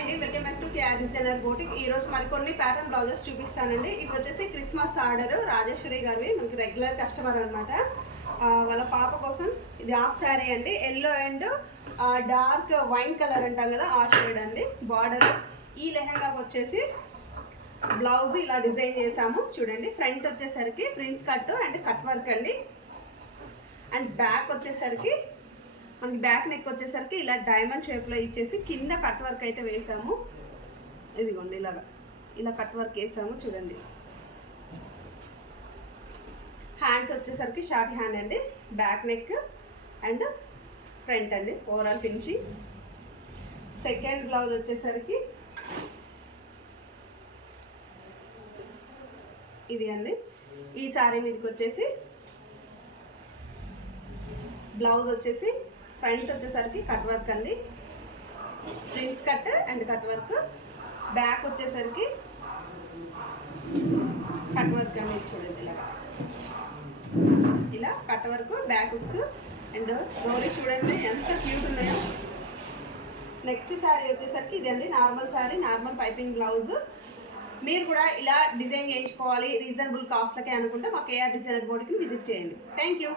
అండి, welcome back to KR designer boutique. ఈ రోజు మరికొన్ని ప్యాటర్న్ బ్లౌజెస్ చూపిస్తానండి. ఇవి వచ్చేసి క్రిస్మస్ ఆర్డర్ రాజేశ్వరి గారివి, మనకి రెగ్యులర్ కస్టమర్ అనమాట. వాళ్ళ పాప కోసం ఇది హాఫ్ శారీ అండి. Yellow and dark wine colour అంటాం కదా, ఆ షేడ్ అండి బార్డర్. ఈ లెహంగాకి వచ్చేసి బ్లౌజ్ ఇలా డిజైన్ చేసాము చూడండి. ఫ్రంట్ వచ్చేసరికి ఫ్రిన్స్ కట్ అండ్ కట్ వర్క్ అండి. అండ్ బ్యాక్ వచ్చేసరికి మనకి బ్యాక్ నెక్ వచ్చేసరికి ఇలా డైమండ్ షేప్లో ఇచ్చేసి కింద కట్ వర్క్ అయితే వేసాము. ఇదిగోండి ఇలా కట్ వర్క్ వేసాము చూడండి. హ్యాండ్స్ వచ్చేసరికి షార్ట్ హ్యాండ్ అండి. బ్యాక్ నెక్ అండ్ ఫ్రంట్ అండి ఓవరాల్ ఫినిషింగ్. సెకండ్ బ్లౌజ్ వచ్చేసరికి ఇది అండి. ఈ సారీ మీదకి వచ్చేసి బ్లౌజ్ వచ్చేసి ఫ్రంట్ వచ్చేసరికి కట్ వర్క్ అండి, prince cut and cut work. Back వచ్చేసరికి కట్ వర్క్ అండి చూడండి. ఇలా cut work back hooks and dori చూడండి ఎంత క్యూట్ ఉన్నాయో. నెక్స్ట్ శారీ వచ్చేసరికి ఇది అండి, normal sari, normal piping blouse. మీరు కూడా ఇలా డిజైన్ చేయించుకోవాలి రీజనబుల్ కాస్ట్లకే అనుకుంటే మా కేఆర్ డిజైనర్ బోటిక్ని విజిట్ చేయండి. Thank you.